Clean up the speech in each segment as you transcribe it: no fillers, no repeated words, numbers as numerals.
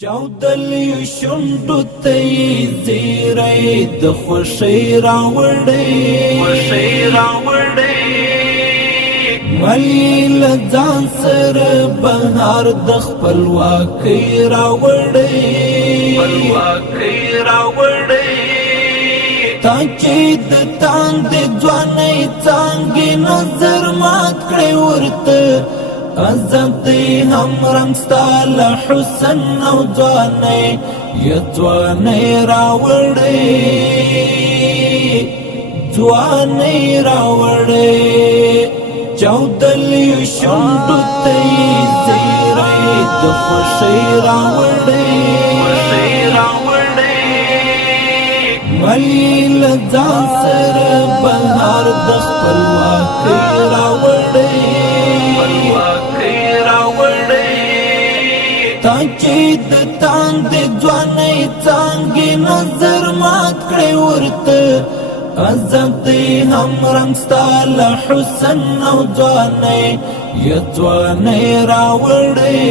چاودلی شونډو ته یې زیری د خوښۍ راوړی ولی له ځان سره بهار د خپلواکۍ راوړی تا چې د تاندې ځوانۍ څانګې نظر مات کړی ورته ازمتی هم رنگ ستال حسن او ځوانۍ یا ځوانۍ راوړی چاودلی شونډو ته یې زیری د خوښۍ راوړی ولی له ځان سره بهار د خپلواکۍ راوړی تا چې د تاندې ځوانۍ څانګې نظر مات کړی ورته ازمتی هم رنگ ستال حسن او ځوانۍ یا ځوانۍ راوړی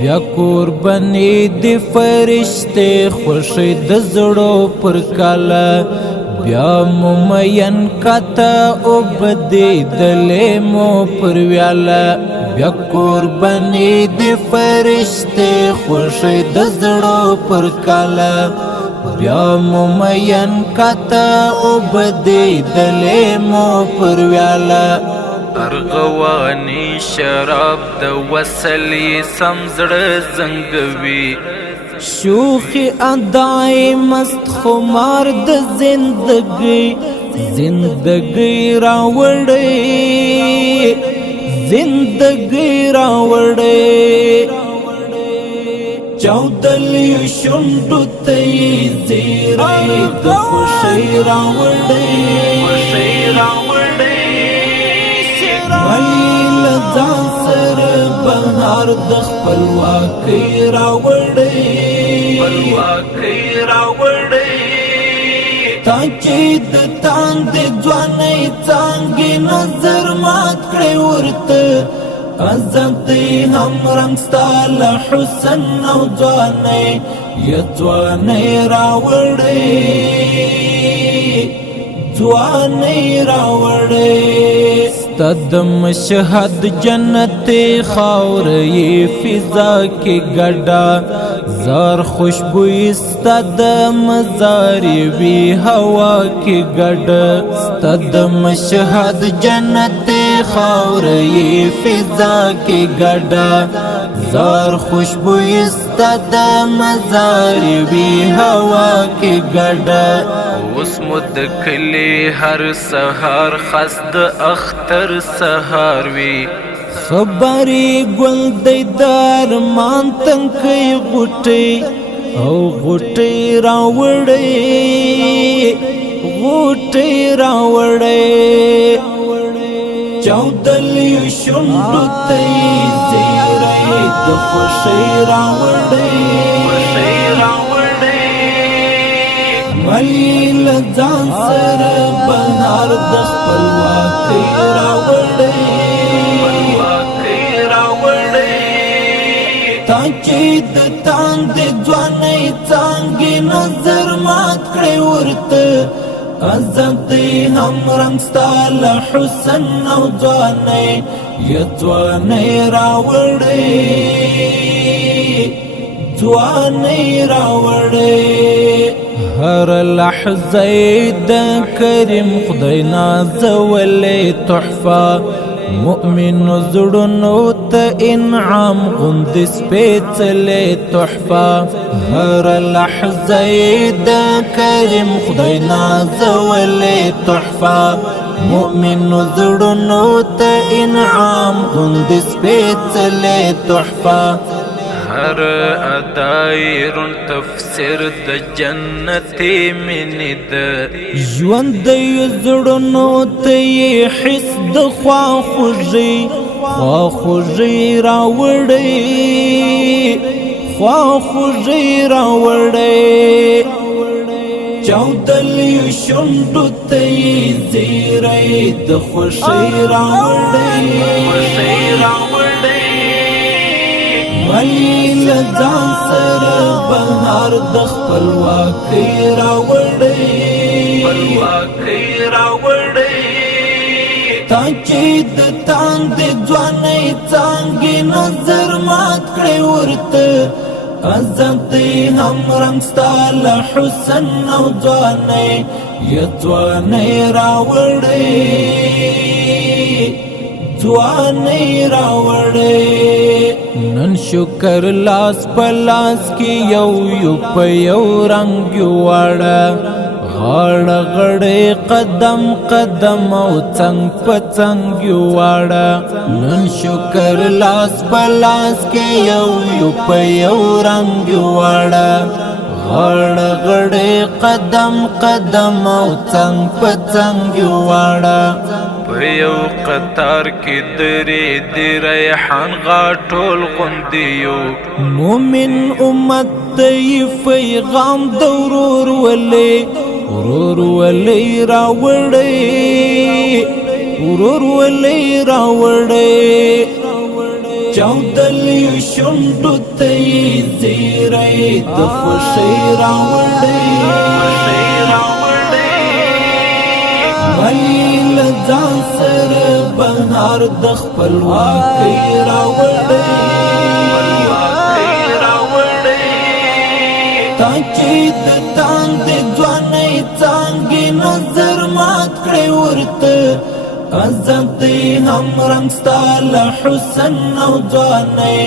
بیا قرباني د فرشتې خوښۍ د زړو پر کاله بیا ممین کته او بدیدلې مو پر ویاله بیا قرباني د فرشتې خوښۍ د زړو پر کاله بیا ممین کته او بدیدلې مو پر ویاله ارغوانی شراب د وصلې سم زړه زنګوي شوخی ادائی مست خمار د زندگی راوړی چاودلی شونډو ته یې زیری د خوښۍ راوړی ولی له ځان سره بهار د خپلواکۍ راوړی تا چې د تاندې ځوانۍ څانګې نظر مات کړی ورته ازمتی هم رنگ ستال حسن او ځوانۍ یا ځوانۍ راوړی ستا د مشهد جنت خاورې فضا کې ګډه زار خوشبوئی ستا د مزار وی هوا کې ګډه ستا د مشهد جنت خاورې فضا کې ګډه زار خوشبوئی ستا د مزار وی هوا کې ګډه اوس مو د کلي هر سهار خاص د اختر سهار وي خبرې ګل دی د ارمان تنکۍ غوټۍ او غوټۍ راوړی چاودلی شونډو ته یې زیری د خوښۍ راوړی ولی له ځان سره بهار د خپلواکۍ راوړی تا چې د تاندې ځوانۍ څانګې نظر مات کړی ورته ازمتی هم رنگ ستال حسن او ځوانۍ یا ځوانۍ راوړی هر لحظه د کریم خدای نازولې تحفه مؤمن زړونو ته انعام غوندې سپېڅلې تحفه هر لحظه د کریم خدای نازولې تحفه مؤمن زړونو ته انعام غوندې سپېڅلې تحفه هر ادایرون تفسیر د جنتی منی د ژوند د زړونو ته یې حس د خواخوږۍ راوړی چاودلی شونډو ته یې زیری د خوښۍ راوړی بهار د خپلواکۍ راوړی تا چې د تاندې ځوانۍ څانګې نظر مات کړې ورته آزادۍ هم رنګ ستا له حسن او ځوانۍ یا ځوانۍ راوړی نن شکر لاس په لاس کې یو په یو رنګ یو واړه غاړه غړې قدم قدم او څنګ په څنګ یو واړه نن شکر لاس په لاس کې یو په یو رنګ یو واړه غاړه غړې قدم قدم او څنګ په څنګ یو واړه په یو قطار کې درې د ریحان غاټول غوندې یو مومن امت د پیغام د ورورولۍ راوړی چاودلی شونډو ته یې زیری د خوښۍ راوړی ولی له ځان سره بهار د خپلواکۍ راوړی تا چې د تاندې ځوانۍ څانګې نظر مات کړې ورته آزادۍ هم رنګ ستا له حسن او ځوانۍ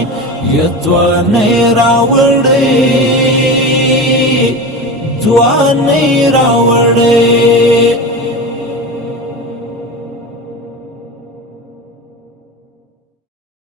یا ځوانۍ راوړی